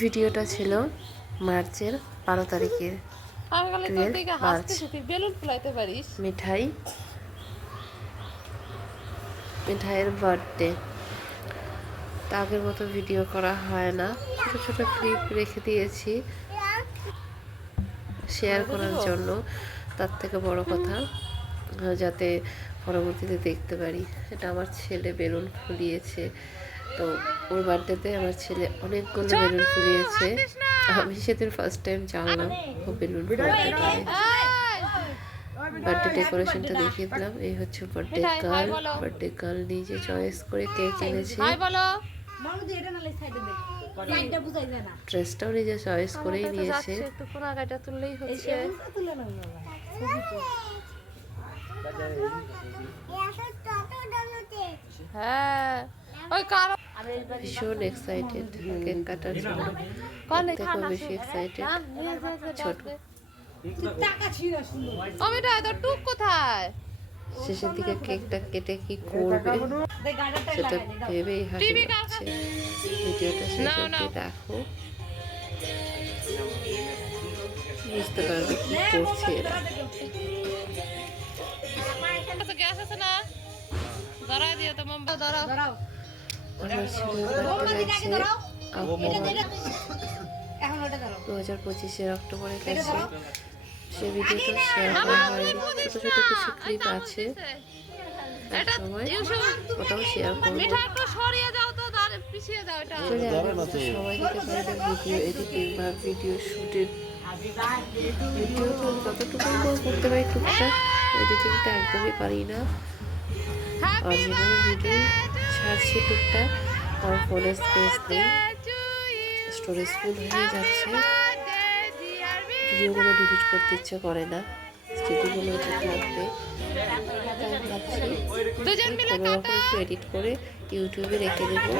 ভিডিওটা ছিল মার্চের 12 তারিখের। মিঠাইয়ের বার্থডে। তা আগের মতো ভিডিও করা হয় না, ছোট ছোট ক্লিপ রেখে দিয়েছি শেয়ার করার জন্য। তার থেকে বড় কথা যাতে পরবর্তীতে দেখতে পারি। এটা আমার ছেলে বেলুন ফুলিয়েছে, তো ওর বার্থডেতে আমার ছেলে অনেকগুলো বেলুন ফুলিয়েছে। আমি সেদিন ফার্স্ট টাইম জানলাম ও বেলুন ফুলাতে পারে। বার্থডে ডেকোরেশনটা দেখিয়ে দিলাম। এই হচ্ছে বার্থডে গার্ল। বার্থডে গার্ল নিজে চয়েস করে কেক এনেছে। ড্রেসটাও নিজে চয়েস করেই নিয়েছে। ভীষণ এক্সাইটেড কেক কাটার জন্য, থেকেও বেশি এক্সাইটেড ছোট। শেষের দিকে কেকটা কেটে কি করবে সেটা ভেবেই হাসি পাচ্ছে। ভিডিওটা শেষ অবধি দেখো, বুঝতে পারবে কি করছে এরা। আমার ছেলে বার্থডে গেছে 2025-এর অক্টোবরে গেছে। সে ভিডিওটা শেয়ার করা হয়নি, ছোট ছোট কিছু ক্লিপ আছে, সময় ওটাও শেয়ার করবো। চলে আমার মতো সময় দিতে পারি না ভিডিও এডিটিং বা ভিডিও শুটের। ভিডিও তো যতটুকু করতে পারি টুকটাক, এডিটিংটা একদমই পারি না। অরিজিনাল ভিডিও ছাড়ছি টুকটাক, আমার ফোনের স্পেস নেই, স্টোরেজ ফুল হয়ে যাচ্ছে। ভিডিওগুলো ডিলিট করতে ইচ্ছে করে না, স্মৃতিগুলো ঠিক লাগবে। তাই ভাবছি কোনোরকম একটু এডিট করে ইউটিউবে রেখে দেবো,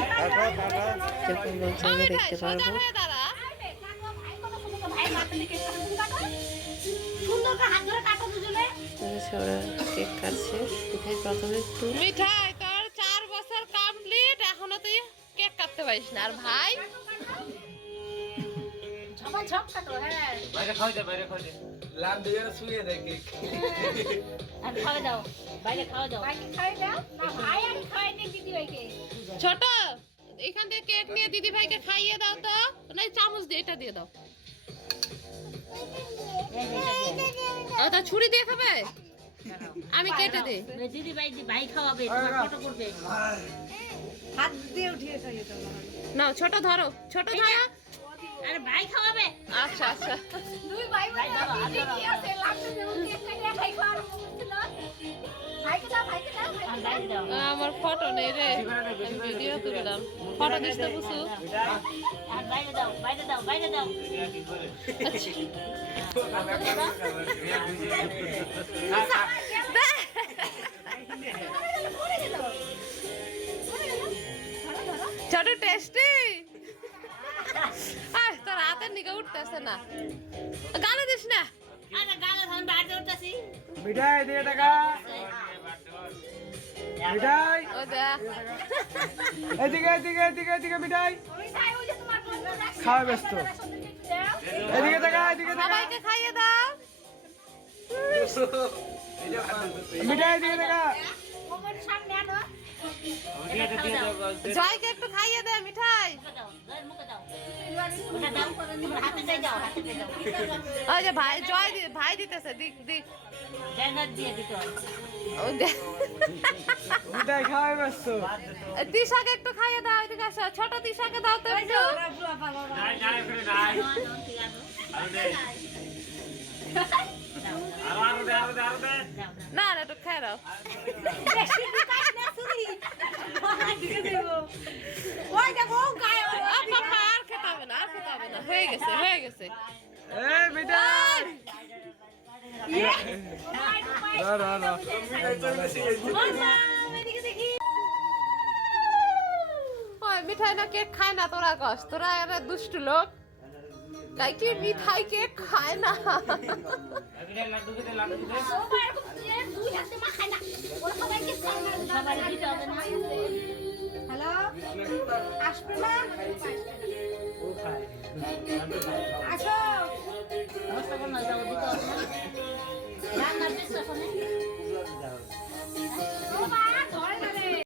যখন মন চাইবে দেখতে পারবো। ওরা কেক কাটছে। মিঠাই প্রথমে একটু মিঠাই তোর 4 বছর কমপ্লিট, এখনো তুই কেক কাটতে পারিস না। আর ভাই সবাই ঝক কাটো। হ্যাঁ বাইরে খাওয়া দে, বাইরে খাওয়া দে, লাভ দিয়ে শুয়ে দে কেক। আর খাওয়া দাও, বাইরে খাওয়া দাও, বাইরে খাওয়া দাও না ভাই। আর খাওয়াই দে দিদি ভাইকে। ছোট এখান থেকে কেক নিয়ে দিদি ভাইকে খাইয়ে দাও তো, না চামচ দিয়ে এটা দিয়ে দাও। তা ছুরি দিয়ে খাবে, আমি কেটে দে। দিদি ভাই ভাই খাওয়াবে, তোমার ফটো করবে, হাত দিয়ে উঠিয়ে খাইয়ে দাও। নাও ছোট ধরো, ছোট ধরো। আরে ভাই খাওয়াবে। আচ্ছা আচ্ছা, দুই ভাই বাবা কি আছে লাগতে দেও, কেক কাটিয়ে ভাই খাওয়ার বলছিল। ভাইকে দাও, ভাইকে দাও। আমার ফটো নেই রে, ভিডিও তুললাম। ফটো দিস তো বুঝু। আর বাইরে দাও, বাইরে দাও, বাইরে দাও। ছোট টেস্টি। তোর হাতের নিকে উঠতেছে না, গালে দিস না। আরে গালে ধন বাইরে উঠতেছি। মিঠাই দিয়ে টাকা, মিঠাই ও দা। এদিকে এদিকে এদিকে এদিকে মিঠাই, মিঠাই ওই যে তোমার বন্ধু খাওয়া ব্যস্ত। এদিকে টাকা, এদিকে টাকা, সবাইকে খাইয়ে দাও। মিঠাই দিয়ে টাকা, ওমর সামনে আনো। জয়কে একটু খাইয়ে দে মিঠাই। ওই যে ভাই জয় ভাই দিতেছে, দিক দিক মিঠাই খাওয়াই ব্যস্ত। তিশাকে একটু খাইয়ে দাও, এদিকে আসো। ছোট তিশাকে দাও তো একটু। না না একটু খেয়ে দাও। আর খেতে হবে না, আর খেতে হবে না, হয়ে গেছে হয়ে গেছে। মিঠাই না কেক খায় না, তোরা কস, তোরা এরা দুষ্টু লোক। তাই কি মিঠাই কেক খায় না।